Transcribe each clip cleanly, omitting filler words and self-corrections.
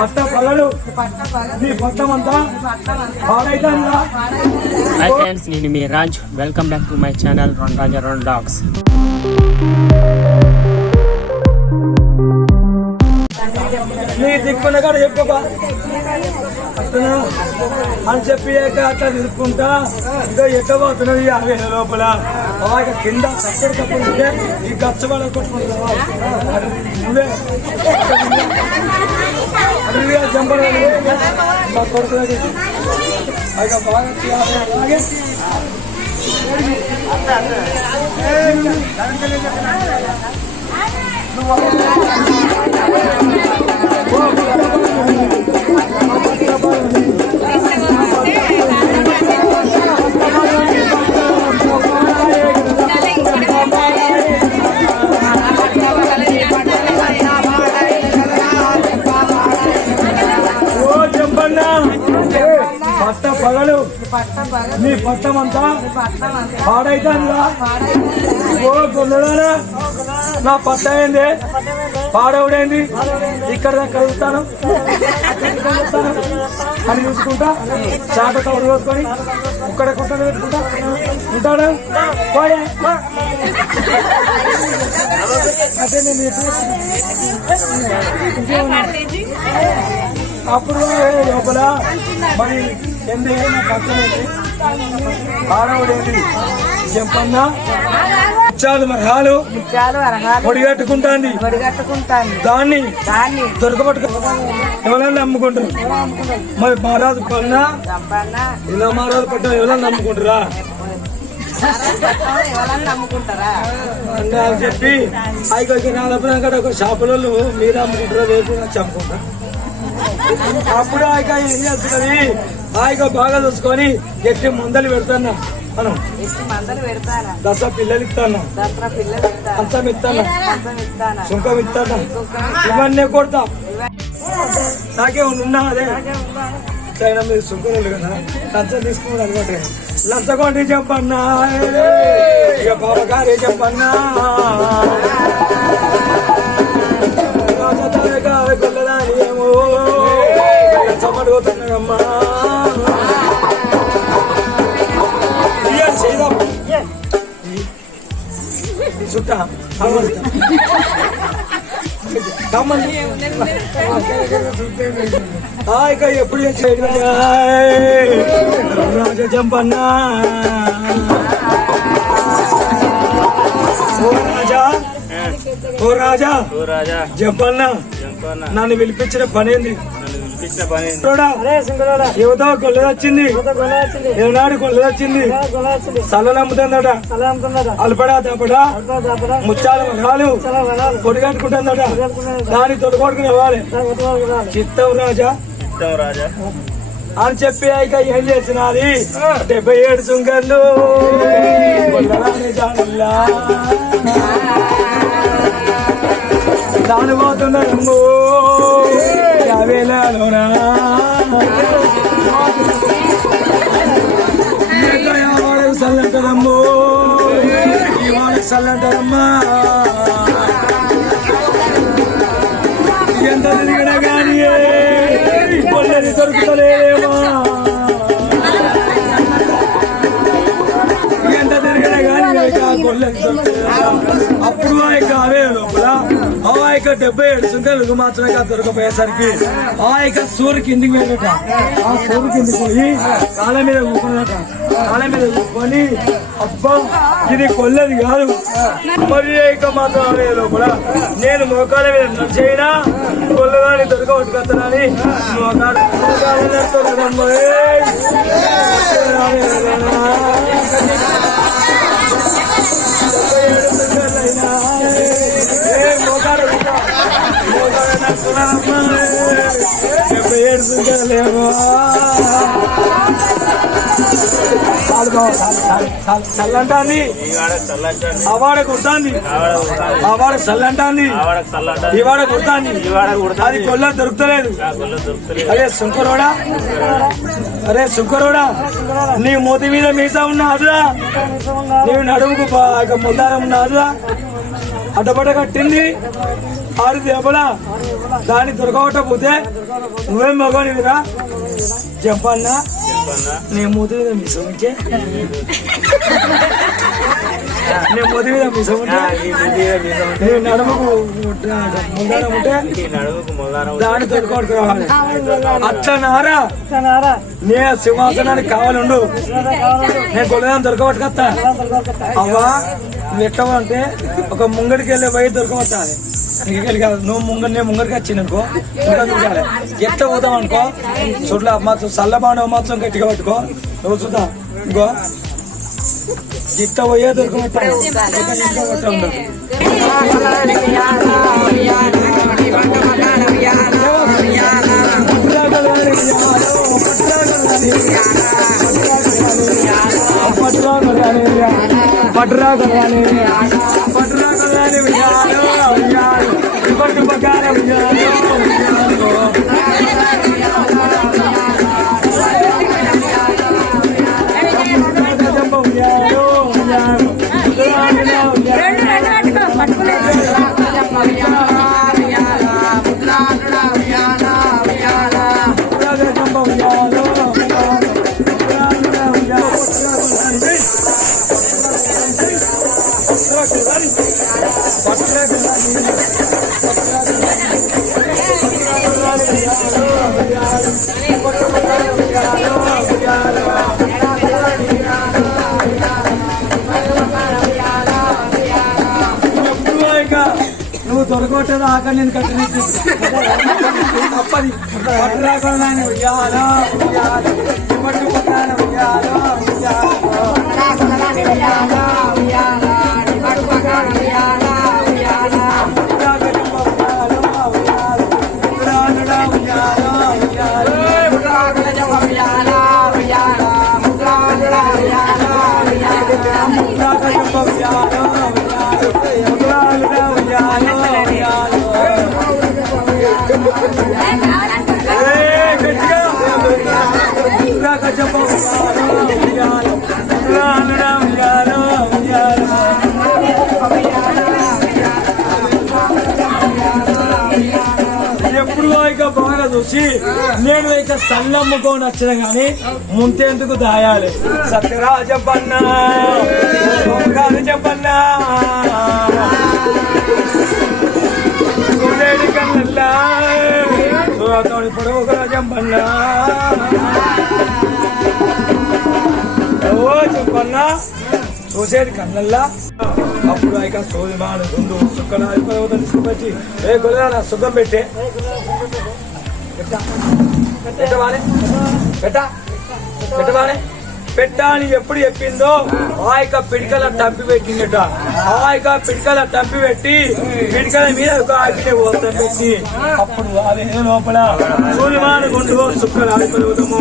పట్ట పగలు నీ పట్టమంతా పాడైతుందా? హాయ్ ఫ్రెండ్స్, నేను మీ Raj. Welcome back to my channel Raja రెండు డాగ్స్. నీ దిక్కున కాడ చెప్పబా అని చెప్పి అట్లా నిలుపుకుంటా ఇదో ఎక్కబోతున్నది 50,000 లోపల అలాగే కింద చక్కడి తప్పుంటే ఈ గచ్చ వాళ్ళ కొట్టుకుంటున్నావా నువ్వే అడిగా జంపడ మా కొడుకున్నది అలా బాగా అలాగే పట్ట పగలు నీ పట్టమంతా పాడైతుందా? ఓ కొన్నడా నా పట్ట ఏంది పాడవుడేంది ఇక్కడ కలుగుతాను అని చూసుకుంటా చాట తోడు వేసుకొని ఇక్కడ కుట్ట పెట్టుకుంటా ఉంటాడు పోయే అదే నేను అప్పుడు లోపల మరి ఎందుకు నా పక్కనేది పాడవుడేది చెప్పన్నా చాలు మరహాలు పొడిగట్టుకుంటాంది దాన్ని దొరకబట్టుకు ఎవరన్నా నమ్ముకుంటారు. మరి మహారాజు పన్నా ఇలా మహారాజు పట్ట ఎవరన్నా నమ్ముకుంటారా అని చెప్పి అయిపోయి నాలుగు ఒక షాపులలో మీరు అమ్ముకుంటారా రేపు చంపుకుంటా. అప్పుడు ఆయక ఏం చేస్తున్నది ఆయక బాగా చూసుకొని ఎట్టి మందలు పెడతాను మనం దసరా పిల్లలు ఇస్తాను అంతం ఇస్తాను సుంకం ఇస్తాను ఇవన్నీ కొడతా నాకే ఉన్నా అదే చైనా మీద సుంకం ఉంది కదా లంచం తీసుకుని అనమాట లంచగొండి చెప్పన్నా ఇక బాబగారే చెప్పన్నా కొల్లదాని ఏమో చమడుగుతున్నాడమ్మా చుట్టా ఇక ఎప్పుడు రాజా జంపన్నా ఓ రాజా జంపన్నా నన్ను పిలిపించిన పనేంది? యువత కొల్లదొచ్చింది ఏనాడు కొల్లదొచ్చింది సల్ల నమ్ముతుందట అల్పడా తప్పడా ముచ్చాల మగాలు పొడిగట్టుకుంటుందట దాన్ని తొడగొట్టుకుని ఇవ్వాలి చిత్తం రాజా అని చెప్పి ఇక ఏం చేసినది 77 సుంకర్లు దాని పోతున్నారమ్మో 50,000లోనా వాడకు చల్లంటారమ్మో ఈ వాడకు చల్లంటారమ్మా ఎంత తిరిగినా కానీ కొల్లది దొరుకుతలేమా ఎంత తిరిగినా కానీ కొల్లది అప్పుడు అవే లోపల ఆ యొక్క 77 సుంకలు మాత్రమే దొరకపోయేసరికి ఆ యొక్క సూర్యు కిందికి వెళ్ళట ఆ సూర్యు కిందికి పోయి కాళ్ళ మీద కూర్చున్నట కాళ్ళ మీద కూర్చుకొని అబ్బా ఇది కొల్లది కాదు మరి ఇక మాత్రం అవే లోపల నేను మోకాల మీద నడిచేయినా కొల్లదాన్ని దొరకబట్టుకొస్తానని చల్లంటాంది అవాడ కొడుతుంది అవాడ చల్లంటాంది ఇవాడ కొడుతుంది అది కొల్ల దొరుకుతలేదు. అరే శుక్రోడా నీ మూతి మీద మీసా ఉన్నాదురా నీవు నడుముకు ముద్దారం ఉన్నాదురా అడ్డపడ కట్టింది 6 దెబ్బల దాన్ని దొరకవటపోతే నువ్వేం మగనివిరా చెప్పన్నా నీ మూతి మీద మిసం ఉంటే నీ మూతి మీద మిసం ఉంటే నీ నడుముకు ముందరం ఉంటే దాన్ని దొరకవటకు రావాలి. అట్లా నారా నీ సింహాసనానికి కావాలండు నేను కొలదాన్ని దొరకబట్టుకొస్తా. అవ్వా నువ్వు ఎట్లా అంటే ఒక ముంగడికి వెళ్ళే పోయి దొరకవచ్చాలి. నువ్వు నేను ముంగడికి వచ్చింది అనుకో ఇంకా దొరకాలి. ఎట్లా పోతాం అనుకో చూడలే మాత్రం చల్లబాండవ మాత్రం గట్టిగా పట్టుకో. నువ్వు చూద్దాం ఇంకో ఇట్ట పోయే దొరకబట్టాలి. ఉండదు పట్టురా కొనాలి పట్టురా కొనాలి పట్టు పక్కన నువ్వు దొరకొట్టేది ఆక నేను కట్టిన తప్పది. పట్టు రాకుండా ఉయ్యాలో పట్టు పక్కన ఉయ్యాలో ఎప్పుడు ఇక బాగా చూసి నేను ఇక సన్నమ్ముకొని వచ్చిన గాని ముంతెందుకు దాయాలి. సత్యరా చెప్పన్నా చెప్పన్నా చూడేడి కన్నల్లా పొడవుగా చెప్పన్నా ఓ చెప్పన్నా చూసేది కన్నల్లా. అప్పుడు ఇక సోదిమాను ముందు సుక్కన తీసుకుపచ్చి ఏ కొలదా సుఖం పెట్టే పెట్టవానే పెట్టవానే పెట్టా అని ఎప్పుడు చెప్పిందో ఆ యొక్క పిడికల తంపి పెట్టిందట. ఆ యొక్క పిడికల తంపి పెట్టి పిడికల మీద ఒక ఆకినే పోతం పెట్టి అప్పుడు అదే లోపల సూర్యమాన గుండు సుక్కలు ఆడిపోతాము.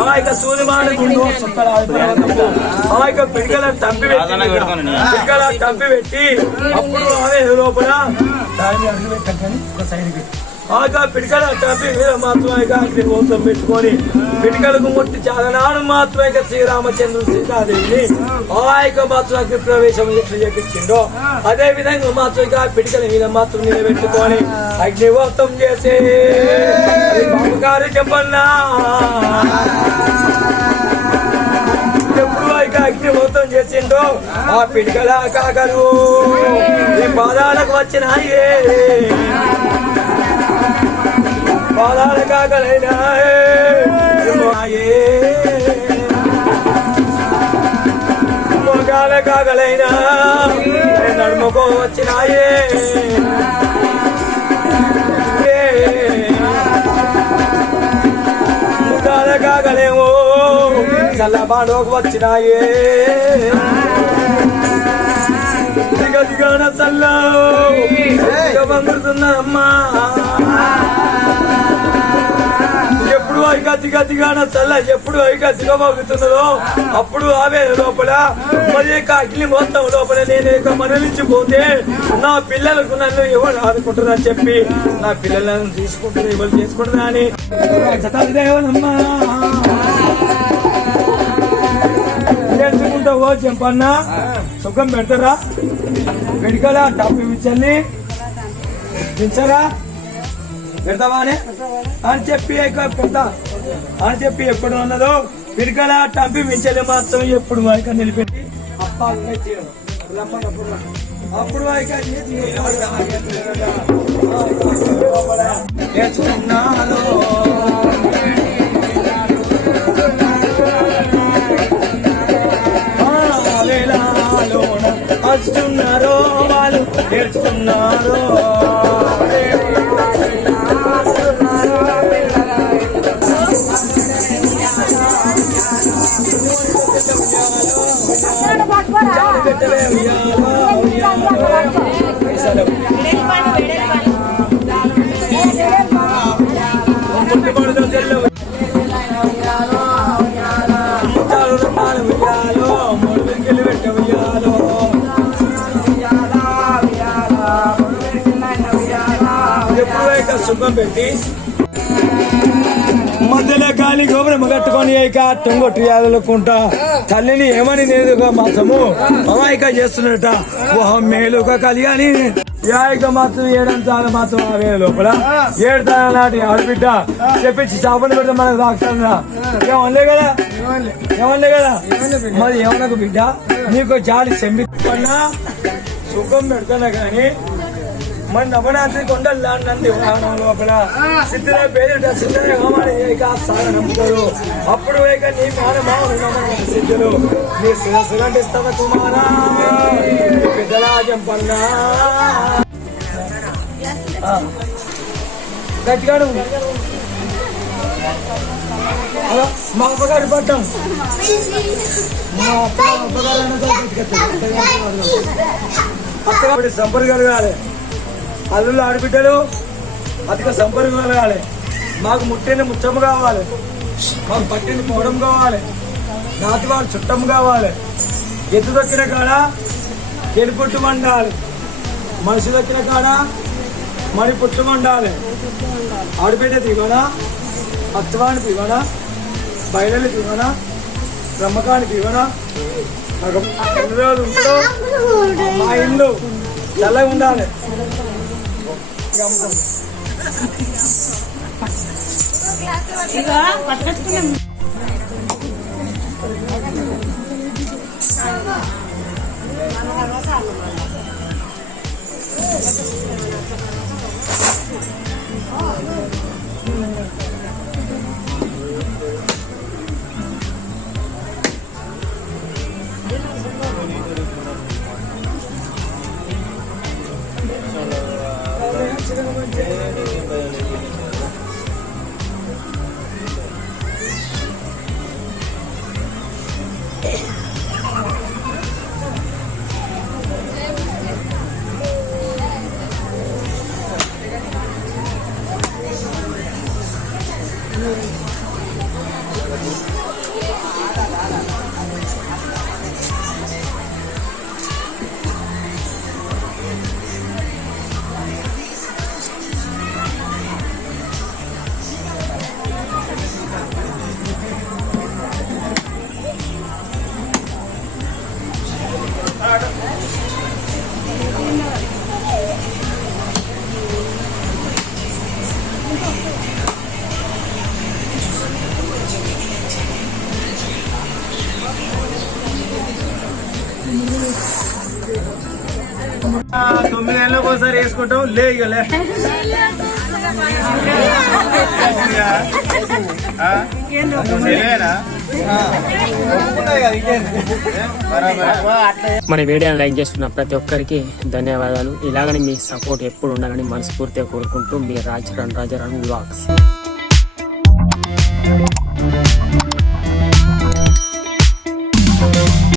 ఆ యొక్క సూర్యమాన గుండు సుక్కలు ఆడిపోతాము. ఆ యొక్క పిడికల తంపి పిడికల తంపి పెట్టి అప్పుడు అదే లోపల దాన్ని అడుగు పెట్టాను ఒక సైడ్కి ఆగా పిడికల తంపి మీద మాత్రమే ఓతం పెట్టుకొని పిడికలకు ముట్టి చాలనాడు మాత్రమే శ్రీరామచంద్రుడు సీతాదేవిని ఆ యొక్క మాత్రం ప్రవేశం ఎట్లా చేపించిండో అదే విధంగా మాత్రం పిడికల మీద మాత్రం నిలబెట్టుకొని అగ్నిహోత్రం చేసే బాబుగారు చెప్పన్నా. ఎప్పుడు అగ్నిహోత్రం చేసిండో ఆ పిడికల కాకలు ఈ పాదాలకు వచ్చినాయే పాదాల కాకలైనా మొగాల కాకలైనా నడుముకో వచ్చినాయే ముగాల కాకలేమో చల్లబాడోకి వచ్చినాయే దిగదిగాన చల్లా బంగుతుందమ్మా. ఎప్పుడు అయిగా దిగదిగాన చల్ల ఎప్పుడు అయిగా దిగబోగుతున్నదో అప్పుడు ఆవే లోపల మరి అగ్ని మొత్తం లోపల నేను ఇక మరణించిపోతే నా పిల్లలకు నన్ను ఎవరు ఆదుకుంటారని చెప్పి నా పిల్లలను తీసుకుంటారు ఎవరు చేసుకుంటారా అని జతదేవనమ్మా నేర్చుకుంటావో చెప్పన్నా సుఖం పెడతారా పిడికలా డబ్బు ఇచ్చని దించరా పెడతావానే అని చెప్పి పెడతా అని చెప్పి ఎప్పుడు ఉన్నదో పిరికల టంపి మించలే మాత్రం ఎప్పుడు వాయిక నిలిపెట్టి అప్పుడు వాయిక నేర్చుకున్నాను వస్తున్నారో వాళ్ళు నేర్చుకున్నారో సుఖం పెట్టి మధ్యలో గాలి గోపురం కట్టుకొని టొంగొట్టు యాదలుకుంటా తల్లిని ఏమని నేరుగా మాత్రము అమాయిక చేస్తున్నట ఓహం మేలుక కలిగాని యాయిక మాత్రం ఏడంతాల మాత్రం ఆ వేల లోపల 7 తరాల నాటి ఆడబిడ్డ చెప్పించి చేపలు పెడితే మనకు రాకుండా ఏమనలే కదా ఏమనలే కదా మరి ఏమనకు బిడ్డ నీకు జాలి చెంపిన్నా సుఖం పెడుతున్నా కానీ మన నవరాత్రి కొండలు నంది వాహనం లోపల సిద్ధుల పేరిట సిద్ధుల హోమాలు నమ్ముతారు అప్పుడు నీ మానమావులు సిద్ధులు నీ శిరస్సులంటిస్తావ కుమారా పెద్దరాజం పన్నా గట్టిగాడు మా అప్పగారు పడ్డాం మా అప్పగారు సంపర్క కలగాలి అల్లుళ్ళు ఆడబిడ్డలు అధిక సంపర్కం కలగాలి మాకు ముట్టిన ముచ్చము కావాలి మాకు పట్టిన పోవడం కావాలి నాటి వాళ్ళు చుట్టం కావాలి ఎత్తు దొక్కిన కాడ గెలుపుట్టు మండాలి మనిషి దొక్కిన కాడ మడి పుట్టు మండాలి ఆడబిడ్డ దిగోనా అత్తవాణి దిగోనా బయలు దిగోనా బ్రహ్మకాని దిగోనా ఎన్ని రోజులు ఉంటుందో మా ఇల్లు చల్లగా ఉండాలి ఒకసారి వేసుకుంటాం లేగలే మన వీడియోని లైక్ చేస్తున్న ప్రతి ఒక్కరికి ధన్యవాదాలు. ఇలాగని మీ సపోర్ట్ ఎప్పుడు ఉండాలని మనస్ఫూర్తిగా కోరుకుంటూ మీ రాజరాజరాజు వ్లాగ్స్.